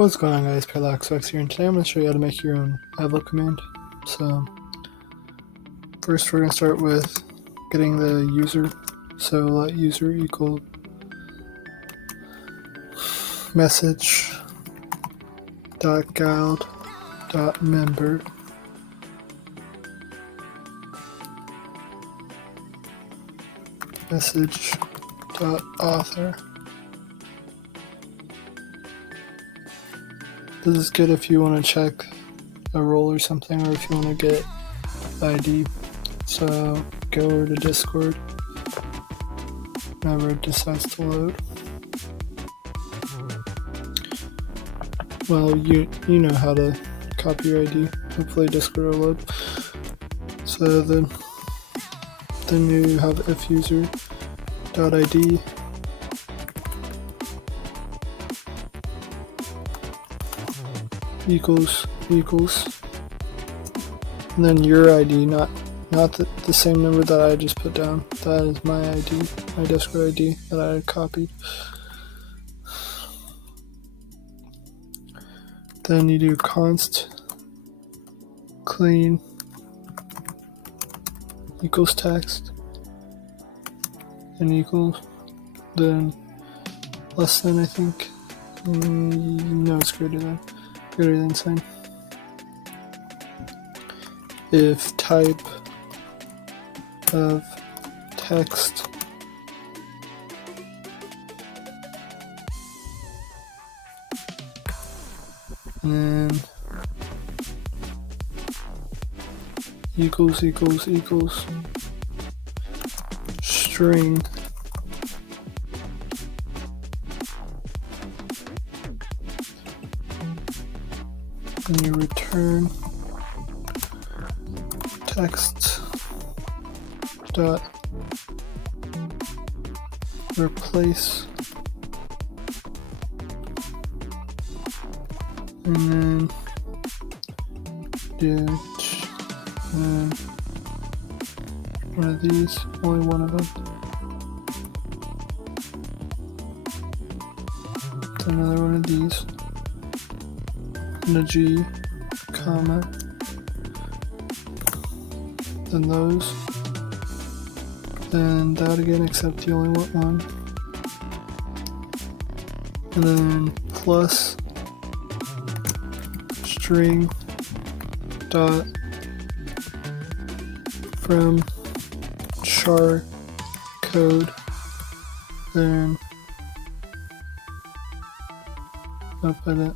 What's going on, guys? Parallaxox here, and today I'm going to show you how to make your own Eval command. So first we're going to start with getting the user. So let user equal message dot guild dot member message dot author. This is good if you want to check a role or something, or if you want to get ID. So go over to Discord whenever it decides to load. Well, you know how to copy your ID. Hopefully Discord will load. So then you have if user dot ID equals, and then your ID, not the same number that I just put down. That is my ID, my Discord ID that I copied. Then you do const clean equals text and equals, then less than, I think. No, it's greater than sign. If type of text and then equals string and you return text dot replace, and then and one of these, only one of them. Another one of these, and a G, comma, then those, then that again, except you only want one, and then plus string dot from char code, then up at it.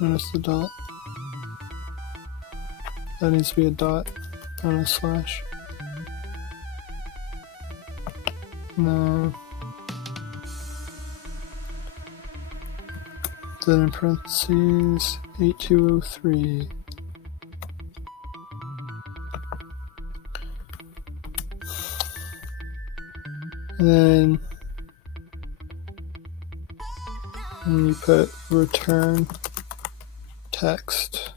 Notice the dot. That needs to be a dot, not a slash. No. Then in parentheses 8203. And then you put return text.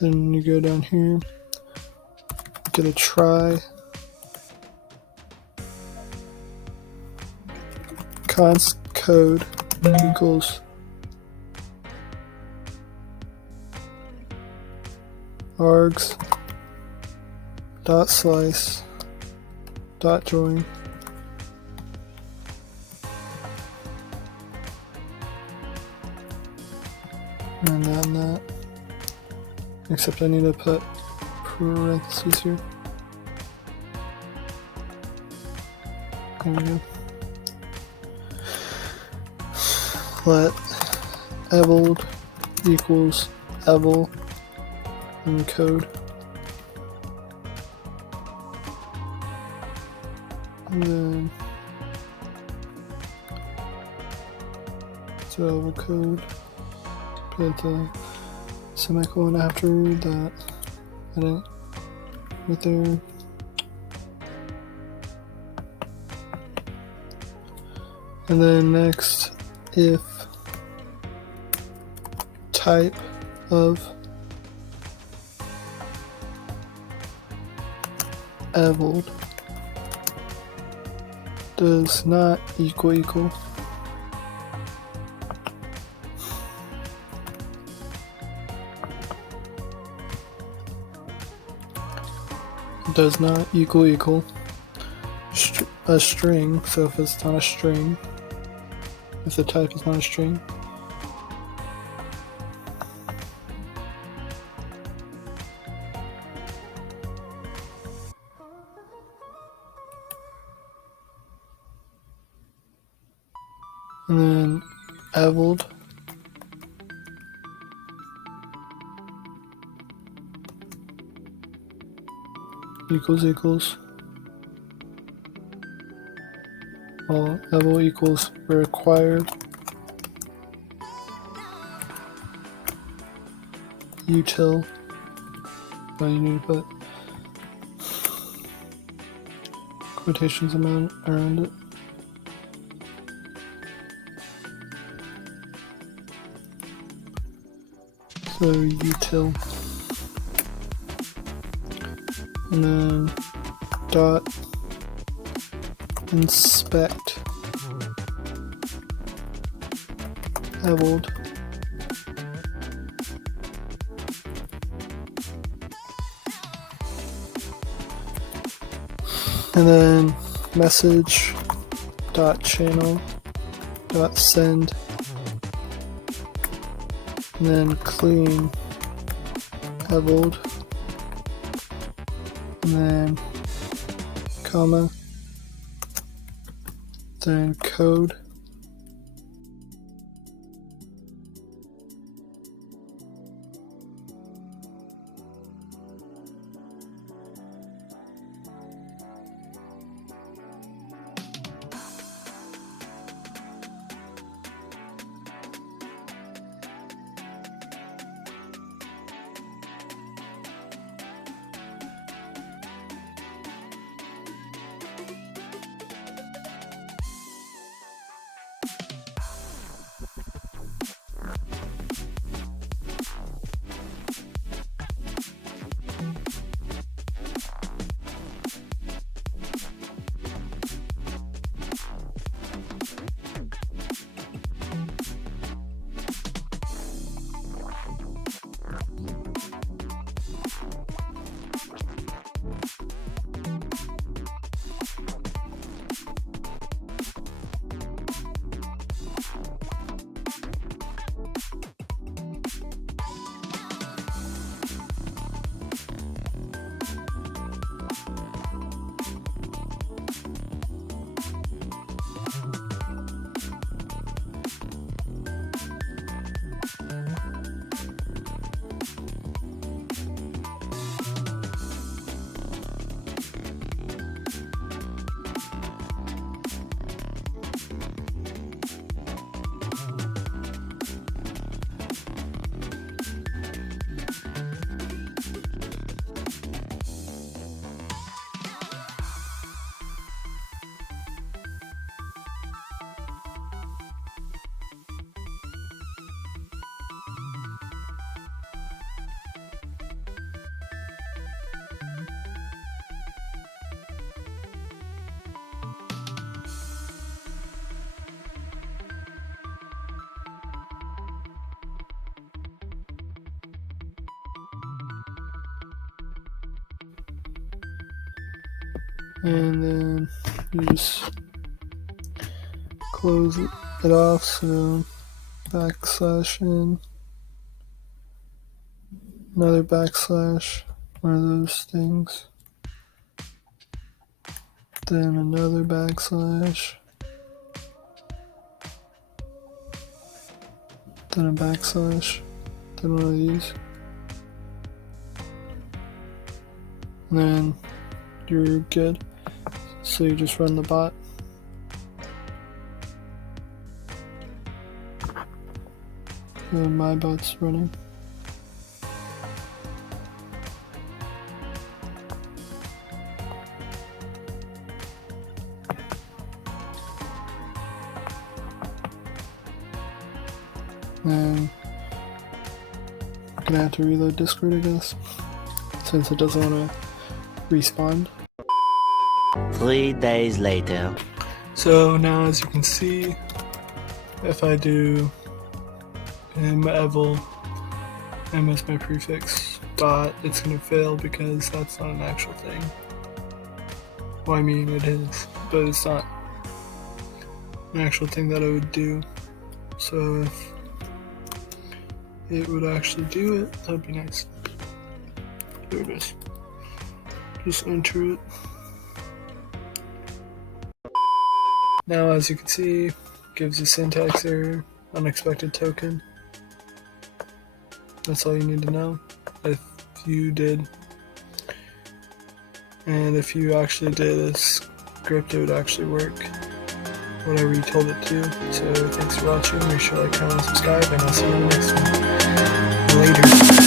Then you go down here, get a try, const code equals args dot slice dot join, and then that, except I need to put parentheses here. There we go. Let eval equals eval in code, and then so eval code, put the semicolon after that, edit right there. And then next, if type of Eval does not equal does not equal a string. So if it's not a string, if the type is not a string, and then Eval equals well, Eval equals required util. Well, you need to put quotations around it. So util, and then dot inspect Eval, and then message dot channel dot send, and then clean Eval, and then comma, then code, and then you just close it off. So backslash in, another backslash, one of those things, then another backslash, then a backslash, then one of these, and then you're good. So you just run the bot. And my bot's running. And I'm gonna have to reload Discord, I guess, since it doesn't want to respawn. 3 days later. So now, as you can see, if I do Eval, M is my prefix, dot, it's going to fail because that's not an actual thing. Well, I mean, it is, but it's not an actual thing that I would do. So if it would actually do it, that'd be nice. There it is. Just enter it. Now, as you can see, gives a syntax error, unexpected token. That's all you need to know. If you did, and if you actually did a script, it would actually work. Whatever you told it to. So thanks for watching. Make sure to like, comment, and subscribe, and I'll see you in the next one. Later.